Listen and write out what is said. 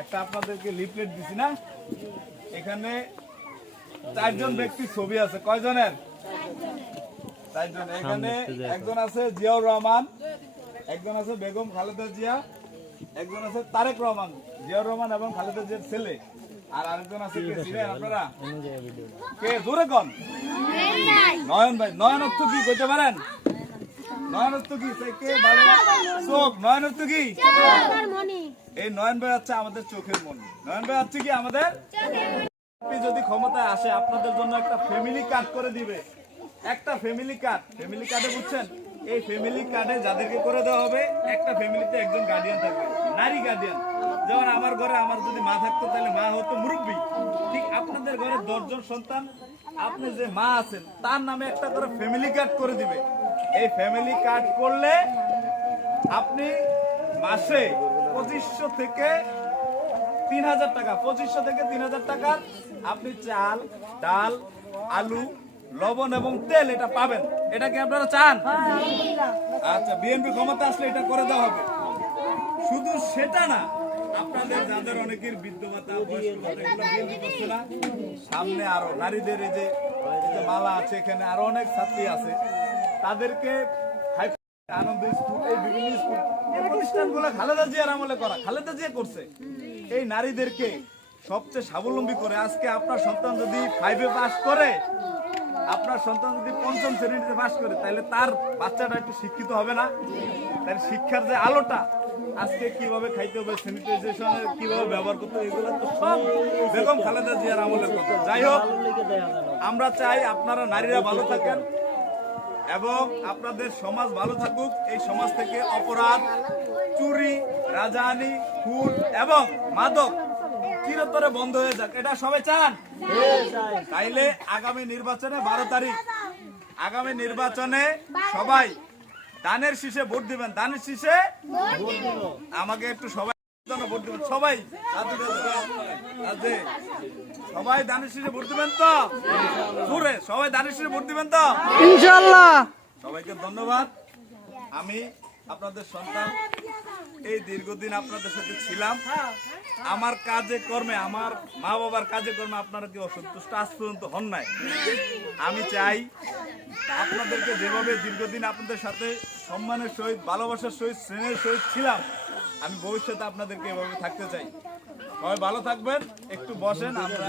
একটা আপনাদেরকে লিফলেট দিছি না, এখানে 4 জন ব্যক্তির ছবি আছে। কয়জনের? 4 জন। এখানে একজন আছে জিয়াউর রহমান, একজন আছে বেগম খালেদা জিয়া, একজন আছে তারেক রহমান, জিয়াউর রহমান এবং খালেদা জিয়ার ছেলে, আর আরেকজন আছে কে ছিলেন আপনারা? কে জোরে কোন? নয়ন ভাই। নয়ন অর্থ কি কইতে পারেন? নয়ন অর্থ কি? কে ভালো চোখ? নয়ন অর্থ কি? এই নয়ন ভাই হচ্ছে আমাদের চোখের মনি। নয়ন ভাই হচ্ছে কি আমাদের যদি ক্ষমতায় আসে আপনাদের জন্য একটা ফ্যামিলি কার্ড করে দিবে। একটা ফ্যামিলি কার্ড, ফ্যামিলি কার্ডে বুঝছেন, এই ফ্যামিলি কার্ডে যাদেরকে করে দেওয়া হবে, একটা ফ্যামিলিতে একজন গার্ডিয়ান থাকবে, নারী গার্ডিয়ান। যেমন আমার ঘরে আমার যদি মা থাকতো তাহলে মা হতো মুরব্বী, ঠিক আপনাদের ঘরে 10 জন সন্তান, আপনি যে মা আছেন তার নামে একটা করে ফ্যামিলি কার্ড করে দিবে। এই ফ্যামিলি কার্ড করলে আপনি মাসে 2500 থেকে 3000 টাকা, 2500 থেকে 3000 টাকা আপনি চাল, ডাল, আলু, লবণ এবং তেল এটা পাবেন। এটা কি আপনারা চান? আচ্ছা, বিএনপি ক্ষমতা আসলে এটা করে দেওয়া হবে। শুধু সেটা না, আপনাদের যাদের অনেকের বৃদ্ধ ভাতা, বয়স্ক ভাতা, এগুলো বিএনপি করছে না, সামনে আরো নারীদের এই যে মালা আছে, এখানে আরো অনেক ছাত্রী আছে, তাদেরকে আনন্দ স্কুল, এই বিভিন্ন স্কুল, এই প্রতিষ্ঠানগুলো খালেদা জিয়ার আমলে করা, খালেদা জিয়া করছে। এই নারীদেরকে সবচেয়ে স্বাবলম্বী করে আজকে আপনার সন্তান যদি 5-এ পাস করে, আপনার সন্তান যদি 5ম শ্রেণীতে পাস করে, তাহলে তার বাচ্চাটা একটু শিক্ষিত হবে না? তার শিক্ষার যে আলোটা, আজকে কিভাবে খাইতে হবে, স্যানিটাইজেশনের কিভাবে ব্যবহার করতে হবে, এগুলো তো সব বেগম খালেদা জিয়ার আমলের কথা। যাই হোক, আমরা চাই আপনারা নারীরা ভালো থাকেন এবং আপনাদের সমাজ ভালো থাকুক। এই সমাজ থেকে অপরাধ, চুরি, রাজহানি, খুন এবং মাদক চিরতরে বন্ধ হয়ে যাক, এটা সবাই চান? তাইলে আগামী নির্বাচনে 12 তারিখ, আগামী নির্বাচনে সবাই দানের শীষে ভোট দিবেন। দানের শীষে আমাকে একটু সবাই ভোট দিবেন, সবাই সবাই দানের শীষে ভোট দিবেন তো? ঘুরে সবাই দানের শীষে ভোট দিবেন তো? ইনশাআল্লাহ। সবাইকে ধন্যবাদ। আমি আপনাদের সন্তান, এই দীর্ঘদিন আপনাদের সাথে ছিলাম। আমার কাজে কর্মে, আমার মা বাবার কাজে কর্মে আপনারা কি অসন্তুষ্ট আজ পর্যন্ত হন নাই? আমি চাই আপনাদেরকে যেভাবে দীর্ঘদিন আপনাদের সাথে সম্মানের সহিত, ভালোবাসার সহিত, স্নেহের সহিত ছিলাম, আমি ভবিষ্যতে আপনাদেরকে এভাবে থাকতে চাই। সবাই ভালো থাকবেন। একটু বসেন, আমরা